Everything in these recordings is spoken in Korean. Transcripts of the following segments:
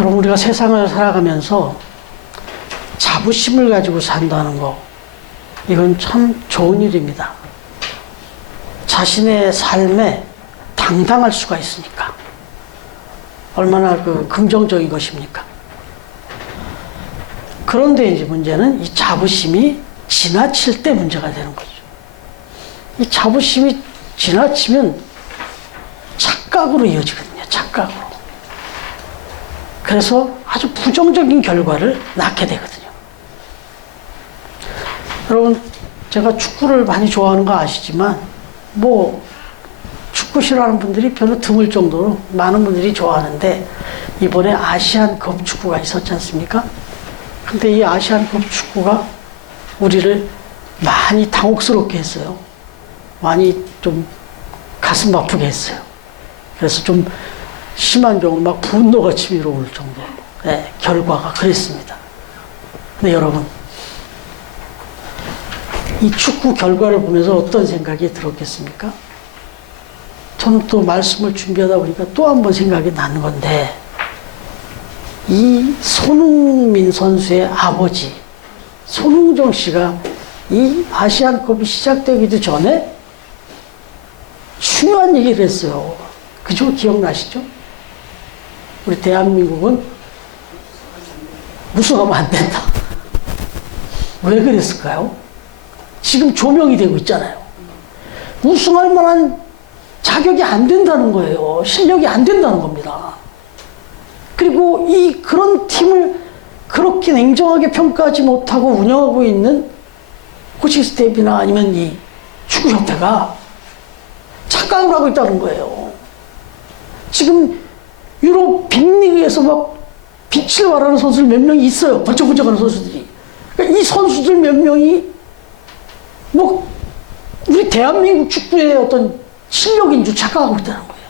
여러분, 우리가 세상을 살아가면서 자부심을 가지고 산다는 거, 이건 참 좋은 일입니다. 자신의 삶에 당당할 수가 있으니까. 얼마나 긍정적인 것입니까? 그런데 이제 문제는 이 자부심이 지나칠 때 문제가 되는 거죠. 이 자부심이 지나치면 착각으로 이어지거든요. 착각으로. 그래서 아주 부정적인 결과를 낳게 되거든요. 여러분, 제가 축구를 많이 좋아하는 거 아시지만 축구 싫어하는 분들이 별로 드물 정도로 많은 분들이 좋아하는데, 이번에 아시안컵 축구가 있었지 않습니까? 근데 이 아시안컵 축구가 우리를 많이 당혹스럽게 했어요. 많이 좀 가슴 아프게 했어요. 그래서 좀 심한 경우 막 분노가 치밀어 올 정도로, 결과가 그랬습니다. 근데 여러분, 이 축구 결과를 보면서 어떤 생각이 들었겠습니까? 저는 또 말씀을 준비하다 보니까 또 한 번 생각이 나는 건데, 이 손흥민 선수의 아버지 손흥정 씨가 이 아시안컵이 시작되기도 전에 중요한 얘기를 했어요. 그죠? 기억나시죠? 우리 대한민국은 우승하면 안 된다. 왜 그랬을까요? 지금 조명이 되고 있잖아요. 우승할 만한 자격이 안 된다는 거예요. 실력이 안 된다는 겁니다. 그리고 그런 팀을 그렇게 냉정하게 평가하지 못하고 운영하고 있는 코칭 스태프나 아니면 이 축구협회가 착각을 하고 있다는 거예요. 지금 유럽 빅리그에서 막 빛을 발하는 선수들 몇 명이 있어요. 번쩍번쩍하는 선수들이. 그러니까 이 선수들 몇 명이 우리 대한민국 축구의 어떤 실력인 줄 착각하고 있다는 거예요.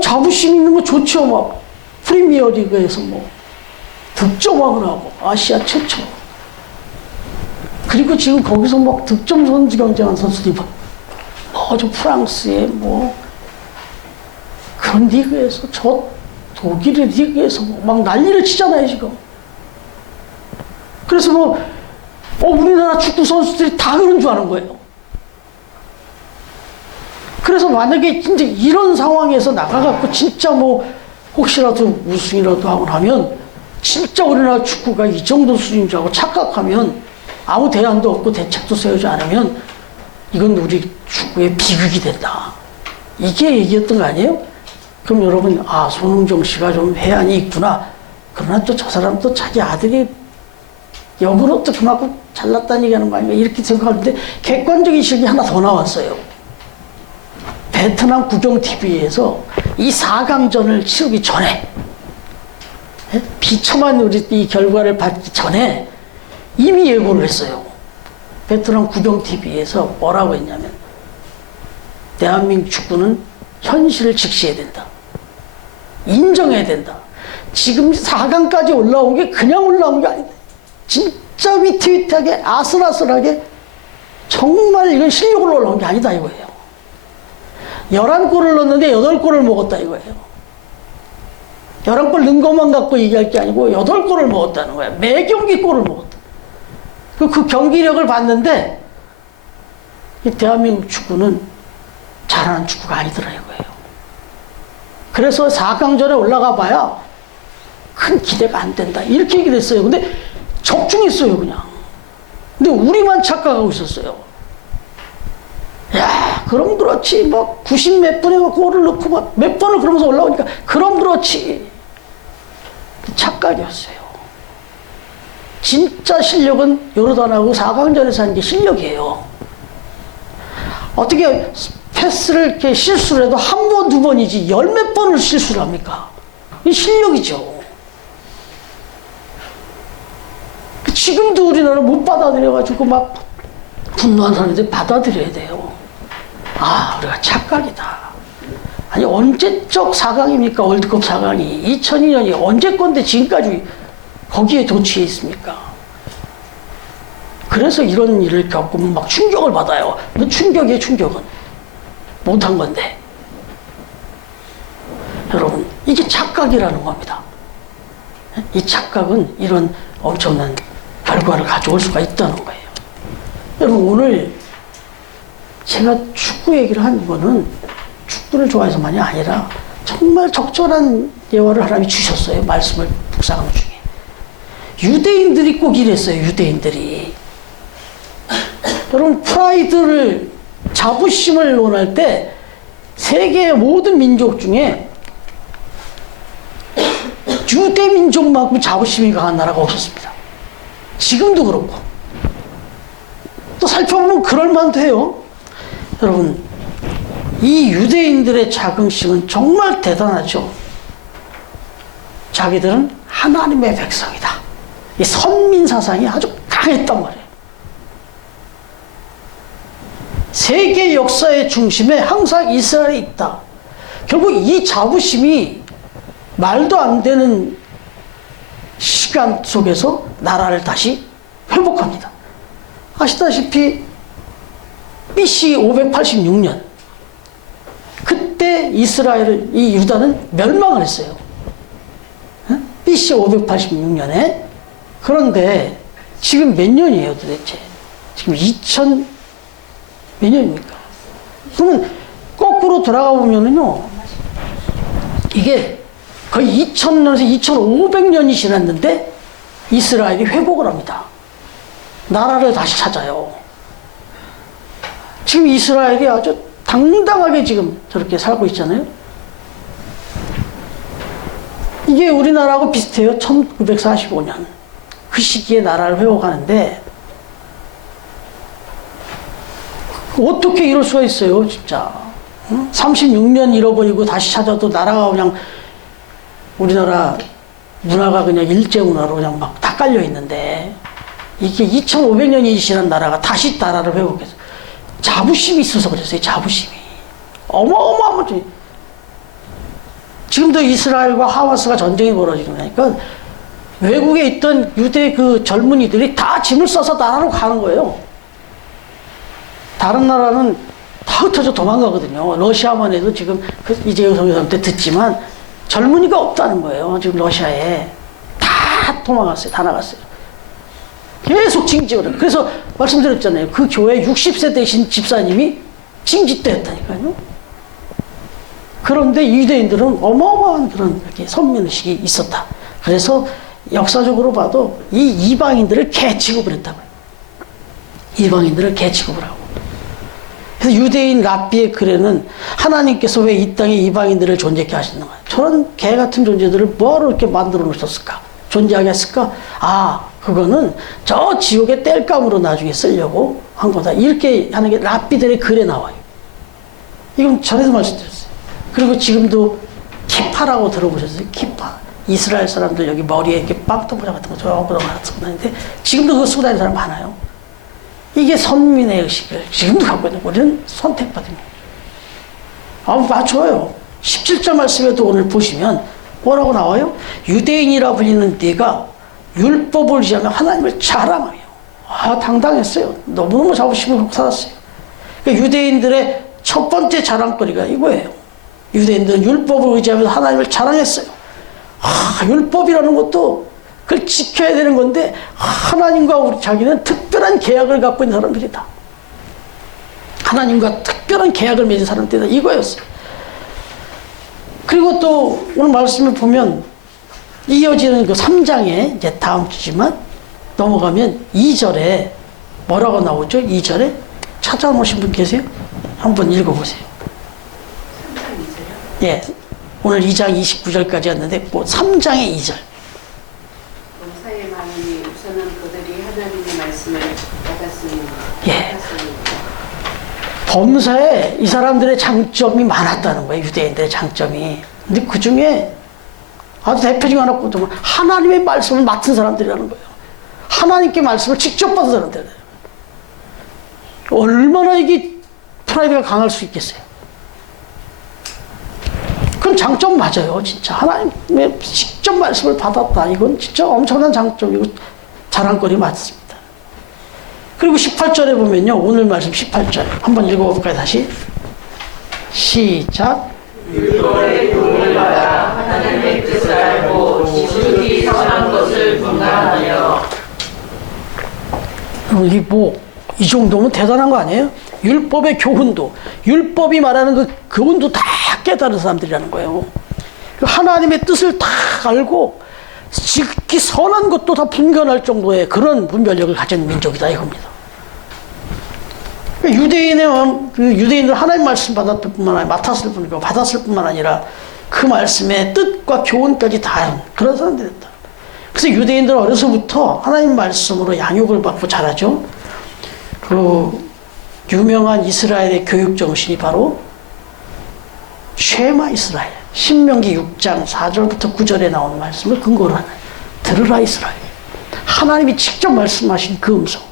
자부심 있는 거 좋죠. 막 프리미어 리그에서 득점왕을 하고 아시아 최초. 그리고 지금 거기서 막 득점 선수 경쟁한 선수들이 저 프랑스의 그런 리그에서, 저 독일의 리그에서 막 난리를 치잖아요, 지금. 그래서 우리나라 축구 선수들이 다 그런 줄 아는 거예요. 그래서 만약에 진짜 이런 상황에서 나가갖고 진짜 혹시라도 우승이라도 하고 나면 진짜 우리나라 축구가 이 정도 수준인 줄 알고 착각하면 아무 대안도 없고 대책도 세우지 않으면 이건 우리 축구의 비극이 된다. 이게 얘기였던 거 아니에요? 그럼 여러분, 손흥정 씨가 좀 해안이 있구나. 그러나 또 저 사람 또 자기 아들이 역으로 또 그만큼 잘났다는 얘기하는 거 아닌가 이렇게 생각하는데, 객관적인 시각이 하나 더 나왔어요. 베트남 국영TV에서 이 4강전을 치르기 전에, 비참한 우리 이 결과를 받기 전에 이미 예고를 했어요. 베트남 국영TV에서 뭐라고 했냐면, 대한민국 축구는 현실을 직시해야 된다. 인정해야 된다. 지금 4강까지 올라온 게 그냥 올라온 게 아니다. 진짜 위태위태하게 아슬아슬하게 정말 이건 실력으로 올라온 게 아니다 이거예요. 11골을 넣었는데 8골을 먹었다 이거예요. 11골 넣은 것만 갖고 얘기할 게 아니고 8골을 먹었다는 거예요. 매 경기 골을 먹었다. 그 경기력을 봤는데 이 대한민국 축구는 잘하는 축구가 아니더라 이거예요. 그래서 4강전에 올라가 봐야 큰 기대가 안 된다 이렇게 얘기를 했어요. 근데 적중했어요 그냥. 근데 우리만 착각하고 있었어요. 야, 그럼 그렇지. 90 몇 분에 골을 넣고 몇 번을 그러면서 올라오니까 그럼 그렇지. 착각이었어요. 진짜 실력은 요르단하고 4강전에서 한 게 실력이에요. 어떻게 패스를 이렇게 실수를 해도 한 번, 두 번이지 열 몇 번을 실수를 합니까? 이게 실력이죠. 지금도 우리나라는 못 받아들여가지고 분노한 사람들이 받아들여야 돼요. 우리가 착각이다. 아니, 언제적 4강입니까? 월드컵 4강이. 2002년이 언제 건데 지금까지 거기에 도취해 있습니까? 그래서 이런 일을 겪으면 충격을 받아요. 충격이에요, 충격은. 못한 건데. 여러분, 이게 착각이라는 겁니다. 이 착각은 이런 엄청난 결과를 가져올 수가 있다는 거예요. 여러분, 오늘 제가 축구 얘기를 한 거는 축구를 좋아해서만이 아니라 정말 적절한 예화를 하나님이 주셨어요. 말씀을 묵상하는 중에. 유대인들이 꼭 이랬어요. 유대인들이. 여러분, 프라이드를, 자부심을 논할 때 세계의 모든 민족 중에 유대 민족만큼 자부심이 강한 나라가 없었습니다. 지금도 그렇고. 또 살펴보면 그럴만도 해요. 여러분, 이 유대인들의 자긍심은 정말 대단하죠. 자기들은 하나님의 백성이다. 이 선민 사상이 아주 강했단 말이에요. 세계 역사의 중심에 항상 이스라엘이 있다. 결국 이 자부심이 말도 안 되는 시간 속에서 나라를 다시 회복합니다. 아시다시피 BC 586년 그때 이스라엘을, 이 유다는 멸망을 했어요. BC 586년에. 그런데 지금 몇 년이에요 도대체? 지금 2000 몇 년입니까? 그러면 거꾸로 돌아가 보면은요, 이게 거의 2000년에서 2500년이 지났는데 이스라엘이 회복을 합니다. 나라를 다시 찾아요. 지금 이스라엘이 아주 당당하게 지금 저렇게 살고 있잖아요. 이게 우리나라하고 비슷해요. 1945년. 그 시기에 나라를 회복하는데 어떻게 이럴 수가 있어요, 진짜. 36년 잃어버리고 다시 찾아도 나라가 그냥 우리나라 문화가 그냥 일제 문화로 그냥 막 다 깔려 있는데 이게 2500년이 지난 나라가 다시 나라를 회복해서 자부심이 있어서 그랬어요. 자부심이 어마어마하지. 지금도 이스라엘과 하마스가 전쟁이 벌어지는 거니까 외국에 있던 유대 그 젊은이들이 다 짐을 싸서 나라로 가는 거예요. 다른 나라는 다 흩어져 도망가거든요. 러시아만 해도 지금 이재용 성교사한테 듣지만 젊은이가 없다는 거예요. 지금 러시아에 다 도망갔어요. 다 나갔어요. 계속 징집을 해요. 그래서 말씀드렸잖아요. 그 교회 60세 되신 집사님이 징집되었다니까요. 그런데 유대인들은 어마어마한 그런 이렇게 선민의식이 있었다. 그래서 역사적으로 봐도 이 이방인들을 개 취급을 했다고요. 이방인들을 개 취급을 하고. 그래서 유대인 랍비의 글에는 하나님께서 왜 이 땅에 이방인들을 존재케 하시는가? 저런 개 같은 존재들을 뭐하러 이렇게 만들어 놓으셨을까? 존재하게 했을까? 아, 그거는 저 지옥의 땔감으로 나중에 쓰려고 한 거다. 이렇게 하는 게 랍비들의 글에 나와요. 이건 전에도 말씀드렸어요. 그리고 지금도 키파라고 들어보셨어요? 키파. 이스라엘 사람들 여기 머리에 이렇게 빵터모자 같은 거 저거로 쓰고 다니는데 지금도 그거 쓰고 다니는 사람 많아요. 이게 선민의 의식을 지금도 갖고 있는 우리는 선택받은 거예요. 맞춰요. 17절 말씀에도 오늘 보시면 뭐라고 나와요? 유대인이라 불리는 네가 율법을 지하며 하나님을 자랑하며. 당당했어요. 너무너무 자부심을 갖고 살았어요. 그러니까 유대인들의 첫 번째 자랑거리가 이거예요. 유대인들은 율법을 의지하면서 하나님을 자랑했어요. 율법이라는 것도 그걸 지켜야 되는 건데 하나님과 우리 자기는 특별한 계약을 갖고 있는 사람들이다. 하나님과 특별한 계약을 맺은 사람들이다. 이거였어요. 그리고 또 오늘 말씀을 보면 이어지는 그 3장에 이제 다음 주지만 넘어가면 2절에 뭐라고 나오죠? 2절에 찾아놓으신 분 계세요? 한번 읽어보세요. 3장 2절이요? 예. 오늘 2장 29절까지였는데 그 3장의 2절. 범사에 많으니 우선은 그들이 하나님의 말씀을 받았으니 예. 범사에 이 사람들의 장점이 많았다는 거예요. 유대인들의 장점이. 근데 그 중에 아주 대표적인 하나 꼽으면 하나님의 말씀을 맡은 사람들이라는 거예요. 하나님께 말씀을 직접 받은 사람들. 얼마나 이게 프라이드가 강할 수 있겠어요. 그건 장점 맞아요. 진짜 하나님의 직접 말씀을 받았다. 이건 진짜 엄청난 장점이고 자랑거리 맞습니다. 그리고 18절에 보면요. 오늘 말씀 18절 한번 읽어볼까요? 다시 시작. 율법의 교훈을 받아 하나님의 뜻을 알고 지극히 선한 것을 분간하여. 이게 뭐 이 정도면 대단한 거 아니에요? 율법의 교훈도, 율법이 말하는 그 교훈도 다 깨달은 사람들이라는 거예요. 하나님의 뜻을 다 알고 지극히 선한 것도 다 분간할 정도의 그런 분별력을 가진 민족이다 이겁니다. 유대인들 하나님 말씀 받았을 뿐만 아니라 받았을 뿐만 아니라 그 말씀의 뜻과 교훈까지 다 아는 그런 사람들이었다. 그래서 유대인들은 어려서부터 하나님 말씀으로 양육을 받고 자라죠. 그 유명한 이스라엘의 교육 정신이 바로 쉐마 이스라엘, 신명기 6장 4절부터 9절에 나오는 말씀을 근거로 하는 들으라 이스라엘. 하나님이 직접 말씀하신 그 음성.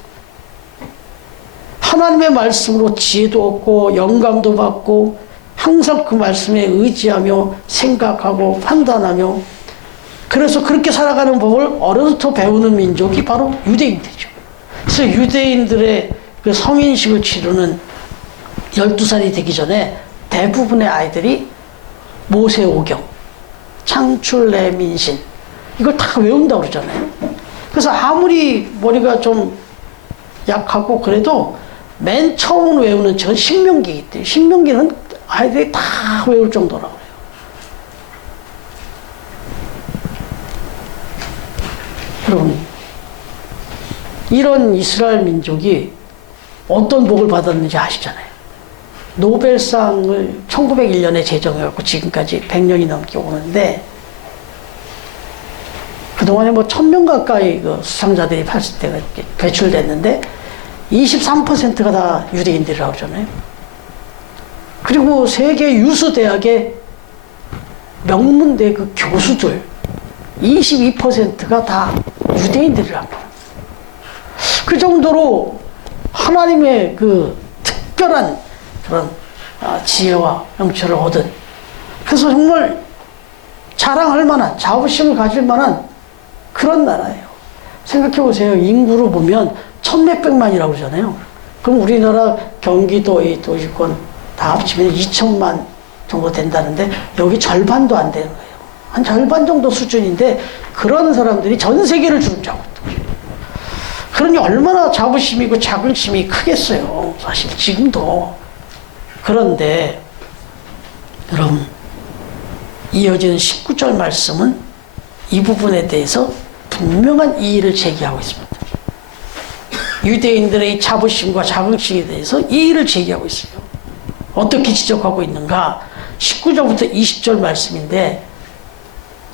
하나님의 말씀으로 지혜도 얻고 영감도 받고 항상 그 말씀에 의지하며 생각하고 판단하며 그래서 그렇게 살아가는 법을 어려서부터 배우는 민족이 바로 유대인들이죠. 그래서 유대인들의 그 성인식을 치르는 12살이 되기 전에 대부분의 아이들이 모세오경, 창출내민신 이걸 다 외운다고 그러잖아요. 그래서 아무리 머리가 좀 약하고 그래도 맨 처음 외우는 책은 신명기이기 때문에 신명기는 아이들이 다 외울 정도라고 해요. 여러분, 이런 이스라엘 민족이 어떤 복을 받았는지 아시잖아요. 노벨상을 1901년에 제정해갖고 지금까지 100년이 넘게 오는데 그동안에 뭐 1000명 가까이 그 수상자들이 배출됐는데 23%가 다 유대인들이라고 그러잖아요. 그리고 세계 유수 대학의 명문대 그 교수들 22%가 다 유대인들이라고 합니다. 그 정도로 하나님의 그 특별한 그런 지혜와 영처를 얻은, 그래서 정말 자랑할 만한, 자부심을 가질 만한 그런 나라예요. 생각해 보세요. 인구로 보면 1600만이라고 그러잖아요. 그럼 우리나라 경기도 이 도시권 다 합치면 2000만 정도 된다는데 여기 절반도 안 되는 거예요. 한 절반 정도 수준인데 그런 사람들이 전 세계를 주름잡고 있던 거예요. 그러니 얼마나 자부심이고 자긍심이 크겠어요. 사실 지금도. 그런데 여러분, 이어지는 19절 말씀은 이 부분에 대해서 분명한 이의를 제기하고 있습니다. 유대인들의 자부심과 자긍심에 대해서 이의를 제기하고 있어요. 어떻게 지적하고 있는가? 19절부터 20절 말씀인데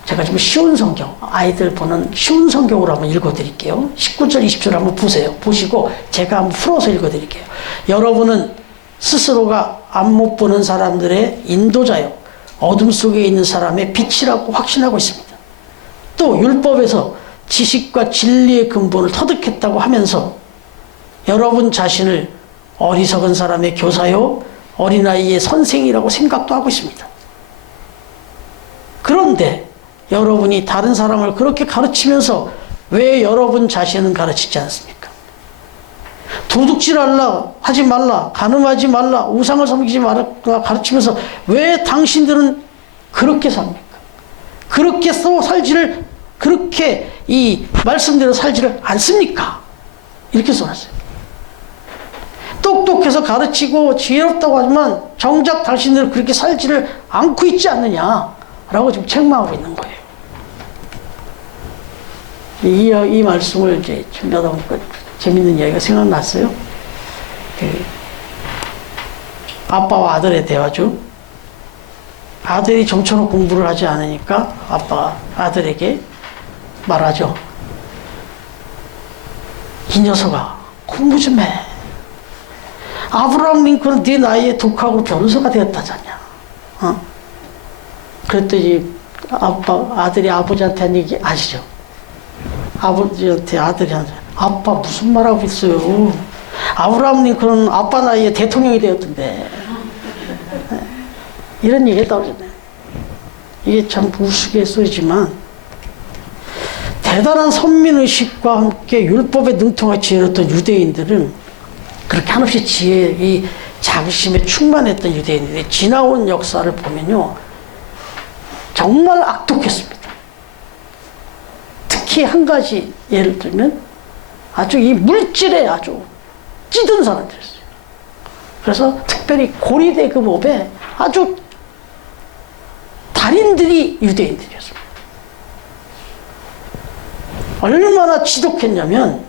제가 좀 쉬운 성경, 아이들 보는 쉬운 성경으로 한번 읽어드릴게요. 19절, 20절 한번 보세요. 보시고 제가 한번 풀어서 읽어드릴게요. 여러분은 스스로가 앞 못 보는 사람들의 인도자요, 어둠 속에 있는 사람의 빛이라고 확신하고 있습니다. 또 율법에서 지식과 진리의 근본을 터득했다고 하면서 여러분 자신을 어리석은 사람의 교사요, 어린아이의 선생이라고 생각도 하고 있습니다. 그런데 여러분이 다른 사람을 그렇게 가르치면서 왜 여러분 자신은 가르치지 않습니까? 하지 말라, 간음하지 말라, 우상을 섬기지 말라 가르치면서 왜 당신들은 그렇게 삽니까? 그렇게 살지를, 그렇게 이 말씀대로 살지를 않습니까? 이렇게 써놨어요. 똑똑해서 가르치고 지혜롭다고 하지만 정작 당신들은 그렇게 살지를 않고 있지 않느냐라고 지금 책망하고 있는 거예요. 이 말씀을 이제 준비하다 보니까 재밌는 이야기가 생각났어요. 아빠와 아들의 대화죠. 아들이 좀처럼 공부를 하지 않으니까 아빠가 아들에게 말하죠. 이 녀석아, 공부 좀 해. 아브라함 링컨은 네 나이에 독하고 변호사가 되었다잖냐. 그랬더니 아들이 아버지한테 한 얘기 아시죠? 아버지한테 아들이 한 아빠 무슨 말하고 있어요. 아브라함 링컨은 아빠 나이에 대통령이 되었던데. 이런 얘기 했다고 그러잖아요. 이게 참 우스갯소리지만 대단한 선민의식과 함께 율법에 능통하게 지혜로웠던 유대인들은 그렇게 한없이 이 자부심에 충만했던 유대인들이 지나온 역사를 보면요, 정말 악독했습니다. 특히 한 가지 예를 들면 아주 이 물질에 아주 찌든 사람들이었어요. 그래서 특별히 고리대금업에 아주 달인들이 유대인들이었습니다. 얼마나 지독했냐면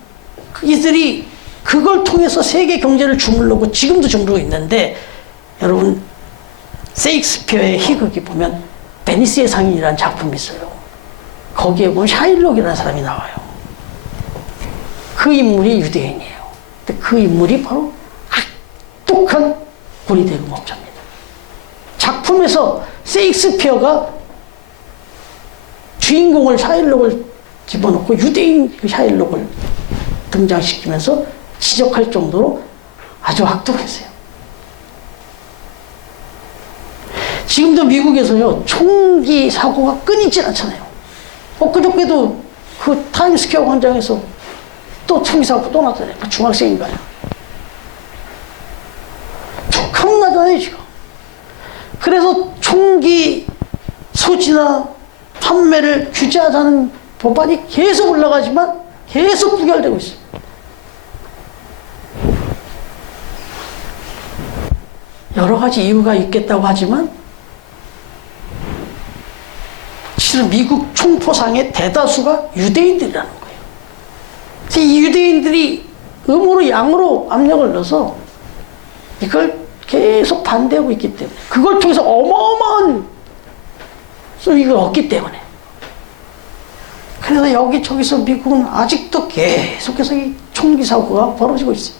이들이 그걸 통해서 세계 경제를 주물르고 지금도 주물르고 있는데, 여러분 세익스피어의 희극이 보면 베니스의 상인이라는 작품이 있어요. 거기에 보면 샤일록이라는 사람이 나와요. 그 인물이 유대인이에요. 근데 그 인물이 바로 악독한 고리대금업자입니다. 작품에서 세익스피어가 주인공을 샤일록을 집어넣고 유대인 그 샤일록을 등장시키면서 지적할 정도로 아주 악독했어요. 지금도 미국에서요, 총기 사고가 끊이질 않잖아요. 그저께도 그 타임스퀘어 광장에서 또 총기 사고 또 났잖아요. 그 중학생인가요? 툭하면 나잖아요, 지금. 그래서 총기 소지나 판매를 규제하자는 법안이 계속 올라가지만 계속 부결되고 있어요. 여러 가지 이유가 있겠다고 하지만 실은 미국 총포상의 대다수가 유대인들이라는 거예요. 이 유대인들이 음으로 양으로 압력을 넣어서 이걸 계속 반대하고 있기 때문에, 그걸 통해서 어마어마한 수익을 얻기 때문에, 그래서 여기저기서 미국은 아직도 계속해서 이 총기 사고가 벌어지고 있어요.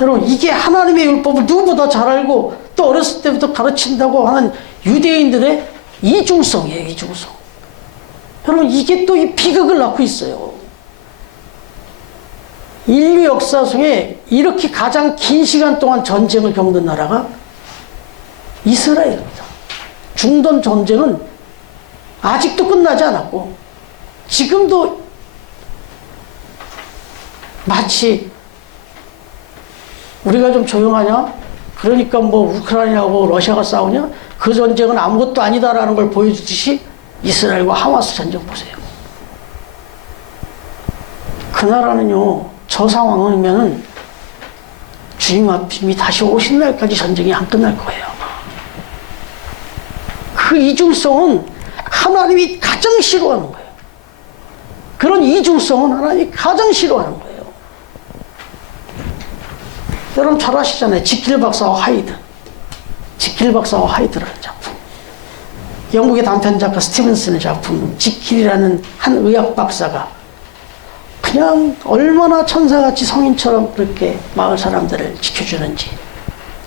여러분, 이게 하나님의 율법을 누구보다 잘 알고 또 어렸을 때부터 가르친다고 하는 유대인들의 이중성이에요, 이중성. 여러분, 이게 또 이 비극을 낳고 있어요. 인류 역사 속에 이렇게 가장 긴 시간 동안 전쟁을 겪는 나라가 이스라엘입니다. 중동 전쟁은 아직도 끝나지 않았고, 지금도 마치 우리가 좀 조용하냐? 그러니까 뭐 우크라이나하고 러시아가 싸우냐? 그 전쟁은 아무것도 아니다라는 걸 보여주듯이 이스라엘과 하마스 전쟁 보세요. 그 나라는요, 저 상황이면은 주님 앞님이 다시 오신 날까지 전쟁이 안 끝날 거예요. 그 이중성은 하나님이 가장 싫어하는 거예요. 그런 이중성은 하나님이 가장 싫어하는 거예요. 여러분 잘 아시잖아요. 지킬 박사와 하이드. 지킬 박사와 하이드라는 작품. 영국의 단편 작가 스티븐슨의 작품, 지킬이라는 한 의학 박사가 그냥 얼마나 천사같이 성인처럼 그렇게 마을 사람들을 지켜주는지,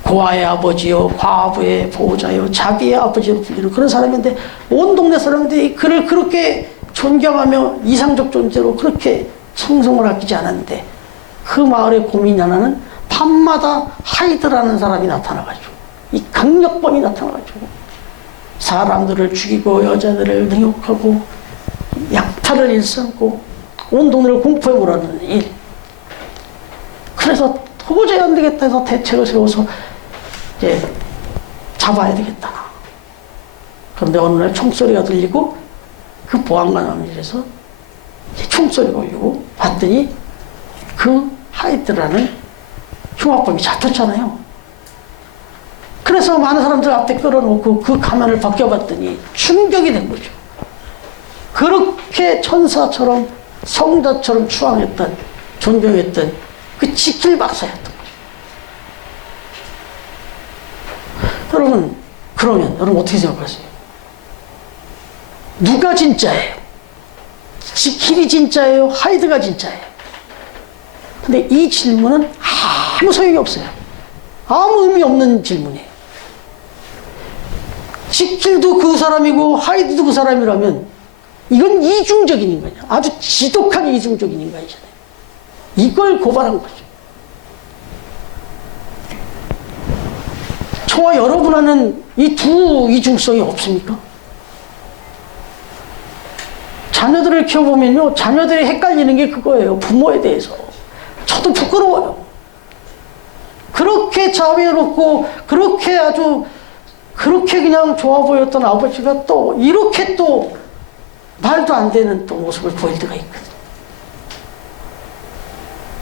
고아의 아버지요, 과부의 보호자요, 자비의 아버지로 불리는 그런 사람인데, 온 동네 사람들이 그를 그렇게 존경하며 이상적 존재로 그렇게称颂을 아끼지 않았는데, 그 마을의 고민 하나는 밤마다 하이드라는 사람이 나타나가지고, 이 강력범이 나타나가지고 사람들을 죽이고 여자들을 능욕하고 약탈을 일삼고 온 동네를 공포에 몰아넣는 일. 그래서 도저히 안 되겠다 해서 대책을 세워서 이제 잡아야 되겠다. 그런데 어느 날 총소리가 들리고 그 보안관 안에서 총소리가 울리고 봤더니 그 하이드라는 흉악범이 잡혔잖아요. 그래서 많은 사람들 앞에 끌어놓고 그 가면을 벗겨봤더니 충격이 된 거죠. 그렇게 천사처럼 성자처럼 추앙했던, 존경했던 그 지킬 박사였던 거죠. 여러분, 그러면 여러분 어떻게 생각하세요? 누가 진짜예요? 지킬이 진짜예요? 하이드가 진짜예요? 근데 이 질문은 아무 소용이 없어요. 아무 의미 없는 질문이에요. 지킬도 그 사람이고 하이드도 그 사람이라면 이건 이중적인 인간이야. 아주 지독한 이중적인 인간이잖아요. 이걸 고발한 거죠. 저와 여러분 안에는 이 두 이중성이 없습니까? 자녀들을 키워보면요, 자녀들이 헷갈리는 게 그거예요. 부모에 대해서. 저도 부끄러워요. 그렇게 자비롭고 그렇게 아주 그렇게 그냥 좋아 보였던 아버지가 또 이렇게 또 말도 안 되는 또 모습을 보일 때가 있거든.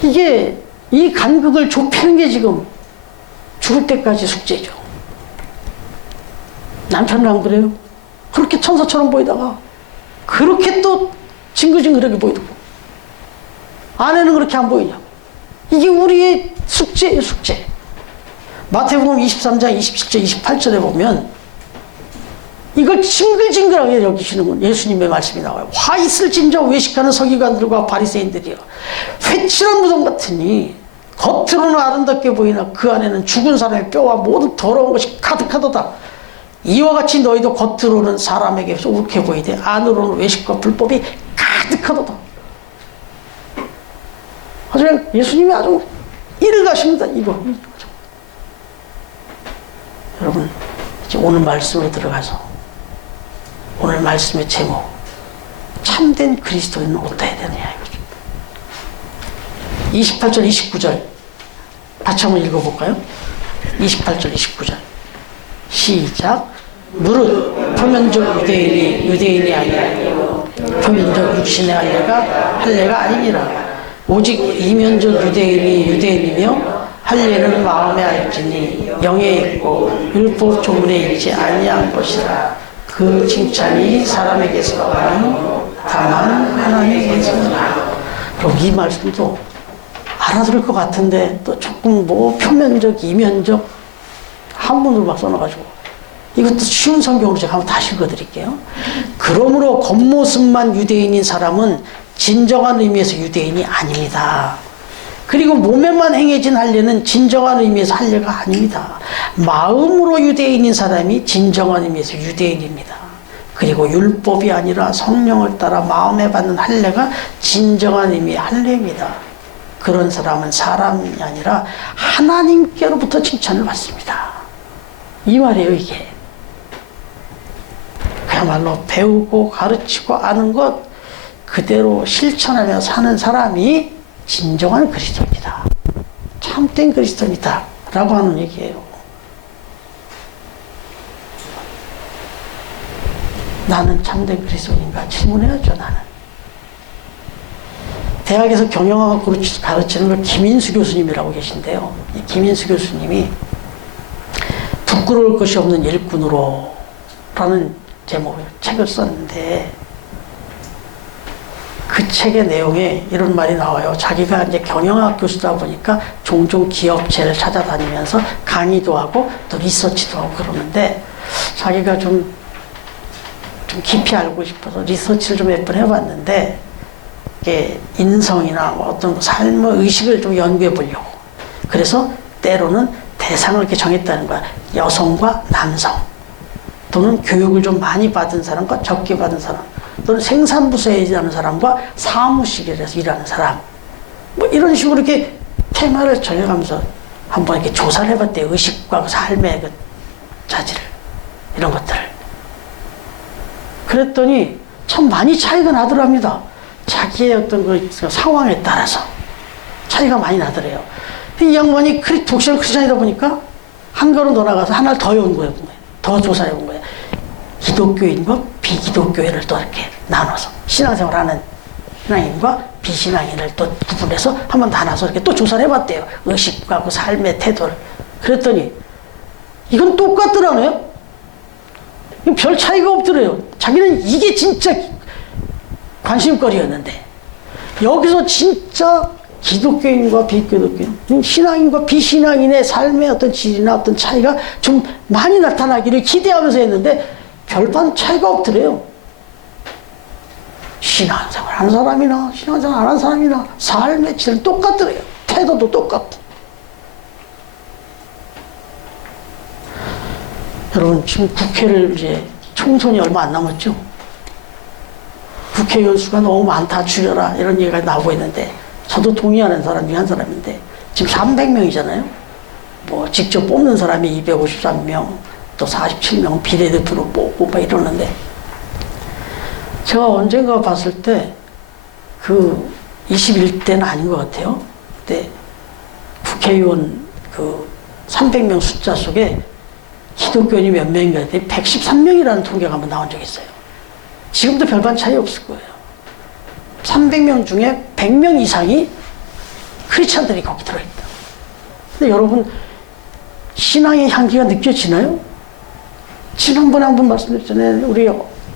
이게 이 간극을 좁히는 게 지금 죽을 때까지 숙제죠. 남편은 안 그래요? 그렇게 천사처럼 보이다가 그렇게 또 징글징글하게 보이고 아내는 그렇게 안 보이냐고. 이게 우리의 숙제예요, 숙제. 마태복음 23장 27절 28절에 보면 이걸 징글징글하게 여기시는 예수님의 말씀이 나와요. 화 있을진저 외식하는 서기관들과 바리새인들이여 회칠한 무덤 같으니 겉으로는 아름답게 보이나 그 안에는 죽은 사람의 뼈와 모든 더러운 것이 가득하도다. 이와 같이 너희도 겉으로는 사람에게 옳게 보이되 안으로는 외식과 불법이 가득하도다. 아주 그냥 예수님이 아주 일을 가십니다. 이거. 여러분 이제 오늘 말씀으로 들어가서 오늘 말씀의 제목 참된 그리스도인은 어떠해야 되느냐 이거죠. 28절 29절 같이 한번 읽어볼까요? 28절 29절 시작. 무릇 표면적 유대인이 아니라 표면적 육신의 할례가 아니니라. 오직 이면적 유대인이며 할례는 마음에 알지니 영에 있고 율법 조문에 있지 아니한 것이라. 그 칭찬이 사람에게서 아니 다만 하나님에게서라. 그럼 이 말씀도 알아들을 것 같은데 또 조금 뭐 표면적 이면적 한문으로 막 써놔가지고 이것도 쉬운 성경으로 제가 한번 다시 읽어드릴게요. 그러므로 겉모습만 유대인인 사람은 진정한 의미에서 유대인이 아닙니다. 그리고 몸에만 행해진 할례는 진정한 의미에서 할례가 아닙니다. 마음으로 유대인인 사람이 진정한 의미에서 유대인입니다. 그리고 율법이 아니라 성령을 따라 마음에 받는 할례가 진정한 의미의 할례입니다. 그런 사람은 사람이 아니라 하나님께로부터 칭찬을 받습니다. 이 말이에요, 이게. 그야말로 배우고 가르치고 아는 것 그대로 실천하며 사는 사람이 진정한 그리스도입니다. 참된 그리스도입니다. 라고 하는 얘기예요. 나는 참된 그리스도인가 질문해야죠, 나는. 대학에서 경영학을 가르치는 걸 김인수 교수님이라고 계신데요. 이 김인수 교수님이 부끄러울 것이 없는 일꾼으로 라는 제목의 책을 썼는데 그 책의 내용에 이런 말이 나와요. 자기가 이제 경영학 교수다 보니까 종종 기업체를 찾아다니면서 강의도 하고 또 리서치도 하고 그러는데 자기가 좀 깊이 알고 싶어서 리서치를 좀 몇 번 해봤는데 이게 인성이나 뭐 어떤 삶의 의식을 좀 연구해 보려고. 그래서 때로는 대상을 이렇게 정했다는 거야. 여성과 남성 또는 교육을 좀 많이 받은 사람과 적게 받은 사람 또는 생산부서에 일하는 사람과 사무실에서 일하는 사람 뭐 이런 식으로 이렇게 테마를 정해가면서 한번 이렇게 조사를 해봤대요. 의식과 삶의 그 자질을 이런 것들을. 그랬더니 참 많이 차이가 나더랍니다. 자기의 어떤 그 상황에 따라서 차이가 많이 나더래요. 이 양반이 독실한 크리스찬이다 보니까 한 걸음 더 나가서 하나를 더 연구해 본 거예요. 더 조사해 본 거예요. 기독교인과 비기독교인을 또 이렇게 나눠서 신앙생활 하는 신앙인과 비신앙인을 또 구분해서 한 번 다 나눠서 이렇게 또 조사를 해봤대요. 의식과 그 삶의 태도를. 그랬더니 이건 똑같더라네요. 별 차이가 없더래요. 자기는 이게 진짜 관심거리였는데 여기서 진짜 기독교인과 비기독교인, 신앙인과 비신앙인의 삶의 어떤 질이나 어떤 차이가 좀 많이 나타나기를 기대하면서 했는데 별반 차이가 없더래요. 신앙생활 하는 사람이나 신앙생활 안 하는 사람이나 삶의 질은 똑같더래요. 태도도 똑같고. 여러분 지금 국회를 이제 총선이 얼마 안 남았죠. 국회의원 수가 너무 많다 줄여라 이런 얘기가 나오고 있는데 저도 동의하는 사람 중에 한 사람인데 지금 300명이잖아요. 뭐 직접 뽑는 사람이 253명 또 47명 비례대표로 뽑고 막 이러는데 제가 언젠가 봤을 때 그 21대는 아닌 것 같아요. 근데 국회의원 그 300명 숫자 속에 기독교인이 몇 명인가 했더니 113명이라는 통계가 한번 나온 적이 있어요. 지금도 별반 차이 없을 거예요. 300명 중에 100명 이상이 크리스찬들이 거기 들어있다. 근데 여러분, 신앙의 향기가 느껴지나요? 지난번에 한번 말씀드렸잖아요. 우리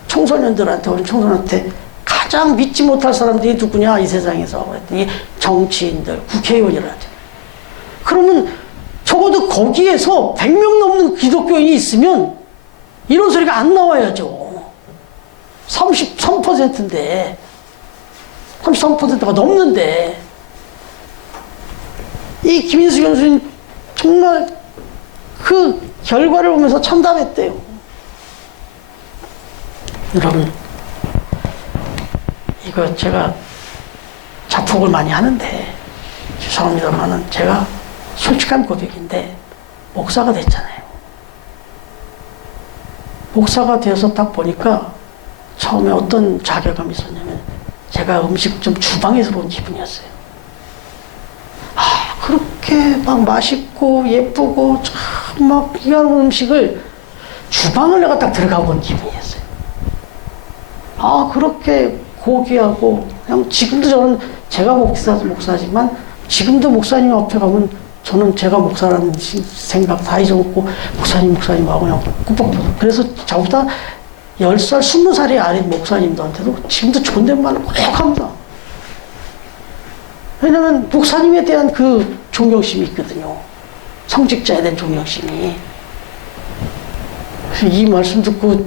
청소년들한테, 어린 청소년한테 가장 믿지 못할 사람들이 누구냐, 이 세상에서. 그랬더니 정치인들, 국회의원이라죠. 그러면 적어도 거기에서 100명 넘는 기독교인이 있으면 이런 소리가 안 나와야죠. 33%인데, 33%가 넘는데, 이 김인수 교수님 정말 그 결과를 보면서 참담했대요. 여러분, 이거 제가 자폭을 많이 하는데, 죄송합니다만은 제가 솔직한 고백인데, 목사가 됐잖아요. 목사가 되어서 딱 보니까 처음에 어떤 자괴감이 있었냐면, 제가 음식점 주방에서 본 기분이었어요. 아, 그렇게 막 맛있고 예쁘고 참 막 귀한 음식을 주방을 내가 딱 들어가 본 기분이었어요. 아, 그렇게 고귀하고, 그냥 지금도 저는 제가 목사지만 지금도 목사님 앞에 가면 저는 제가 목사라는 생각 다 잊어먹고 목사님하고 그냥 꾹꾹. 그래서 저보다 10살, 20살이 아닌 목사님들한테도 지금도 존댓말을 꼭 합니다. 왜냐면 목사님에 대한 그 존경심이 있거든요. 성직자에 대한 존경심이. 그래서 이 말씀 듣고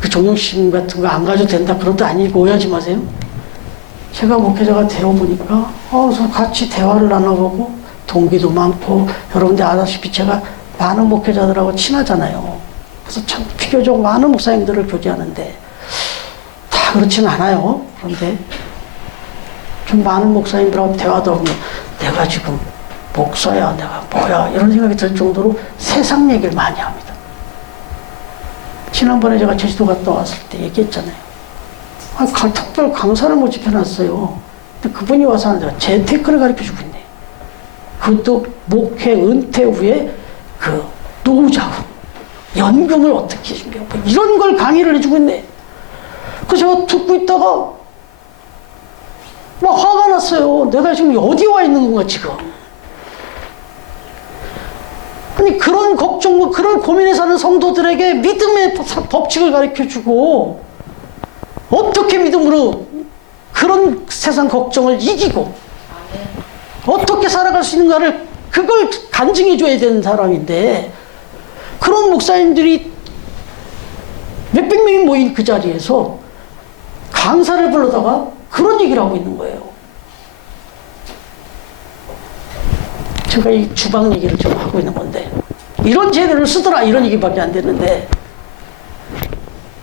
그 존경심 같은 거 안 가져도 된다 그런 뜻 아니고 오해하지 마세요. 제가 목회자가 되어보니까 같이 대화를 나눠보고 동기도 많고, 여러분들 아다시피 제가 많은 목회자들하고 친하잖아요. 그래서 참 비교적 많은 목사님들을 교제하는데 다 그렇지는 않아요. 그런데 좀 많은 목사님들하고 대화도 하면 내가 지금 목사야, 내가 뭐야, 이런 생각이 들 정도로 세상 얘기를 많이 합니다. 지난번에 제가 제주도 갔다 왔을 때 얘기했잖아요. 특별 강사를 모집해놨어요. 근데 그분이 와서 하는데 재테크를 가르쳐주고 있네. 그것도 목회 은퇴 후에 그 노후자금, 연금을 어떻게 준비하고 이런 걸 강의를 해주고 있네. 그래서 제가 듣고 있다가 막 화가 났어요. 내가 지금 어디 와 있는 건가 지금. 아니, 그런 걱정, 그런 고민에 사는 성도들에게 믿음의 법칙을 가르쳐주고, 어떻게 믿음으로 그런 세상 걱정을 이기고, 어떻게 살아갈 수 있는가를 그걸 간증해줘야 되는 사람인데, 그런 목사님들이 몇백 명이 모인 그 자리에서 강사를 불러다가 그런 얘기를 하고 있는 거예요. 제가 이 주방 얘기를 좀 하고 있는 건데, 이런 재료를 쓰더라 이런 얘기밖에 안 되는데,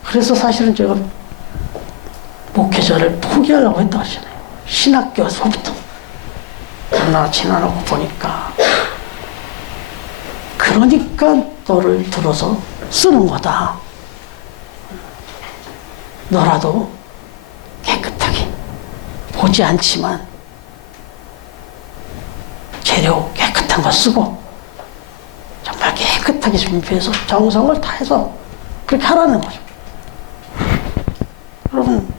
그래서 사실은 제가 목회자를 포기하려고 했다고 하잖아요. 신학교에서부터. 그러나 지나고 보니까, 그러니까 너를 들어서 쓰는 거다. 너라도 깨끗하게, 보지 않지만 재료 깨끗한 거 쓰고 정말 깨끗하게 준비해서 정성을 다해서 그렇게 하라는 거죠. 여러분,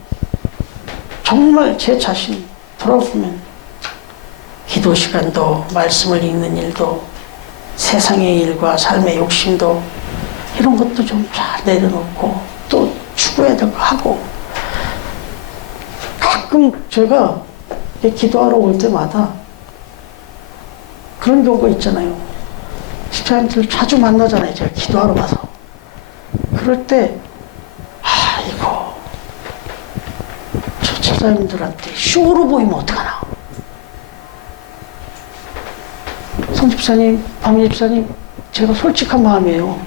정말 제 자신 돌아보면 기도 시간도, 말씀을 읽는 일도, 세상의 일과 삶의 욕심도, 이런 것도 좀 잘 내려놓고 또 추구해야 될 거 하고, 가끔 제가 기도하러 올 때마다 그런 경우가 있잖아요. 집사님들 자주 만나잖아요. 제가 기도하러 가서. 그럴 때, 이거 저 집사님들한테 쇼로 보이면 어떡하나. 성집사님, 박민 집사님, 제가 솔직한 마음이에요.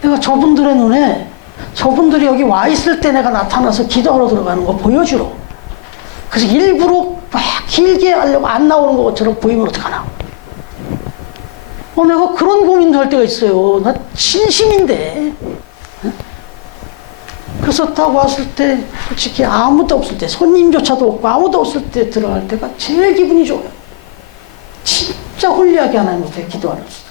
내가 저분들의 눈에, 저분들이 여기 와 있을 때 내가 나타나서 기도하러 들어가는 거 보여주러. 그래서 일부러 막 길게 하려고 안 나오는 것처럼 보이면 어떡하나. 내가 그런 고민도 할 때가 있어요. 나 진심인데. 그래서 딱 왔을 때, 솔직히 아무도 없을 때, 손님조차도 없고 아무도 없을 때 들어갈 때가 제일 기분이 좋아요. 진짜 홀리하게 하나님 앞에 기도하는 수.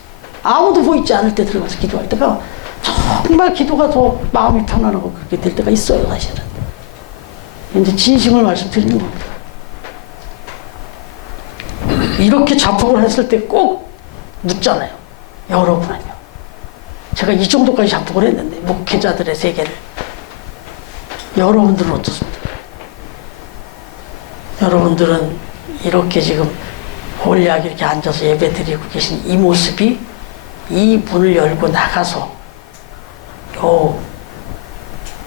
아무도 보이지 않을 때 들어가서 기도할 때가 정말 기도가 더 마음이 편안하고 그렇게 될 때가 있어요, 사실은. 이제 진심을 말씀드리는 겁니다. 이렇게 자폭을 했을 때 꼭 묻잖아요. 여러분은요. 제가 이 정도까지 자폭을 했는데, 목회자들의 세계를. 여러분들은 어떻습니까? 여러분들은 이렇게 지금 홀리하게 이렇게 앉아서 예배 드리고 계신 이 모습이 이 문을 열고 나가서 요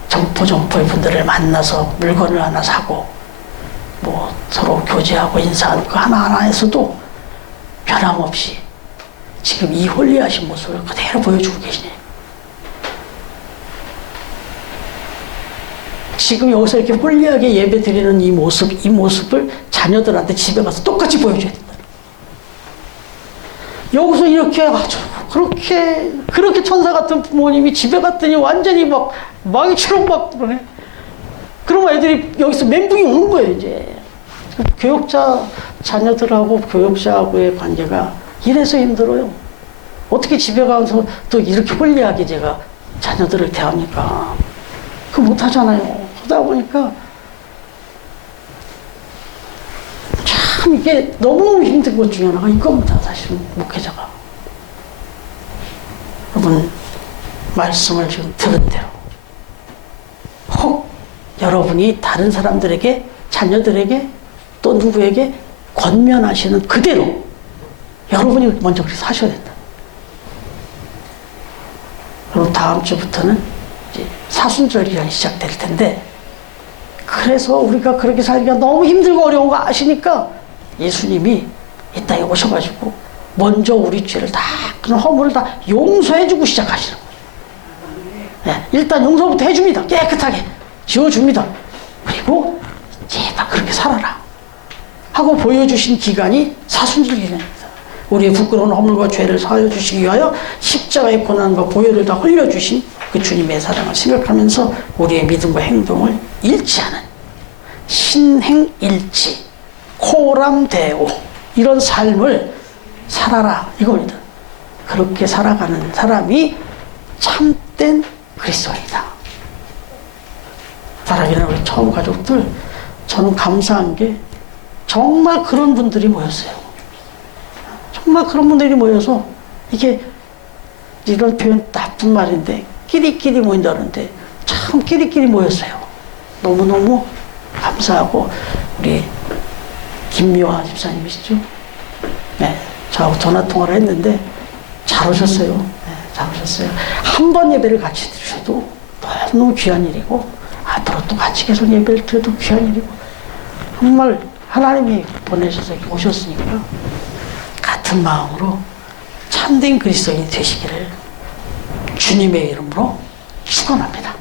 점포의 분들을 만나서 물건을 하나 사고 뭐 서로 교제하고 인사하는 거 하나하나에서도 변함없이 지금 이 홀리하신 모습을 그대로 보여주고 계시네요. 지금 여기서 이렇게 홀리하게 예배 드리는 이 모습을 자녀들한테 집에 가서 똑같이 보여줘야 된다. 여기서 이렇게 아주 그렇게 천사 같은 부모님이 집에 갔더니 완전히 막 망이처럼 막 그러네. 그러면 애들이 여기서 멘붕이 오는 거예요, 이제. 교육자 자녀들하고 교육자하고의 관계가 이래서 힘들어요. 어떻게 집에 가서 또 이렇게 홀리하게 제가 자녀들을 대합니까? 그거 못하잖아요. 하다 보니까 참 이게 너무 힘든 것 중에 하나가 이겁니다. 사실은 목회자가. 여러분 말씀을 지금 들은 대로 혹 여러분이 다른 사람들에게 자녀들에게 또 누구에게 권면하시는 그대로 여러분이 먼저 그렇게 사셔야 된다. 그럼 다음 주부터는 이제 사순절 기간이 시작될 텐데 그래서 우리가 그렇게 살기가 너무 힘들고 어려운 거 아시니까 예수님이 이 땅에 오셔가지고 먼저 우리 죄를 다 그런 허물을 다 용서해주고 시작하시는 거예요. 네, 일단 용서부터 해줍니다. 깨끗하게 지워줍니다. 그리고 제발 그렇게 살아라 하고 보여주신 기간이 사순절 기간입니다. 우리의 부끄러운 허물과 죄를 사하여 주시기 위하여 십자가의 고난과 보혈을 다 흘려주신 그 주님의 사랑을 생각하면서 우리의 믿음과 행동을 일치하는 신행일치 코람데오 이런 삶을 살아라 이겁니다. 그렇게 살아가는 사람이 참된 그리스도인이다. 사랑하는 우리 처음 가족들, 저는 감사한 게 정말 그런 분들이 모였어요. 정말 그런 분들이 모여서 이게 이런 표현 나쁜 말인데 끼리끼리 모인다는데 참 끼리끼리 모였어요. 너무너무 감사하고 우리 김미화 집사님이시죠? 네, 저하고 전화통화를 했는데 잘 오셨어요. 네, 잘 오셨어요. 한 번 예배를 같이 드셔도 너무 귀한 일이고 앞으로 또 같이 계속 예배를 드려도 귀한 일이고 정말 하나님이 보내셔서 이렇게 오셨으니까 같은 마음으로 참된 그리스도인이 되시기를 주님의 이름으로 축원합니다.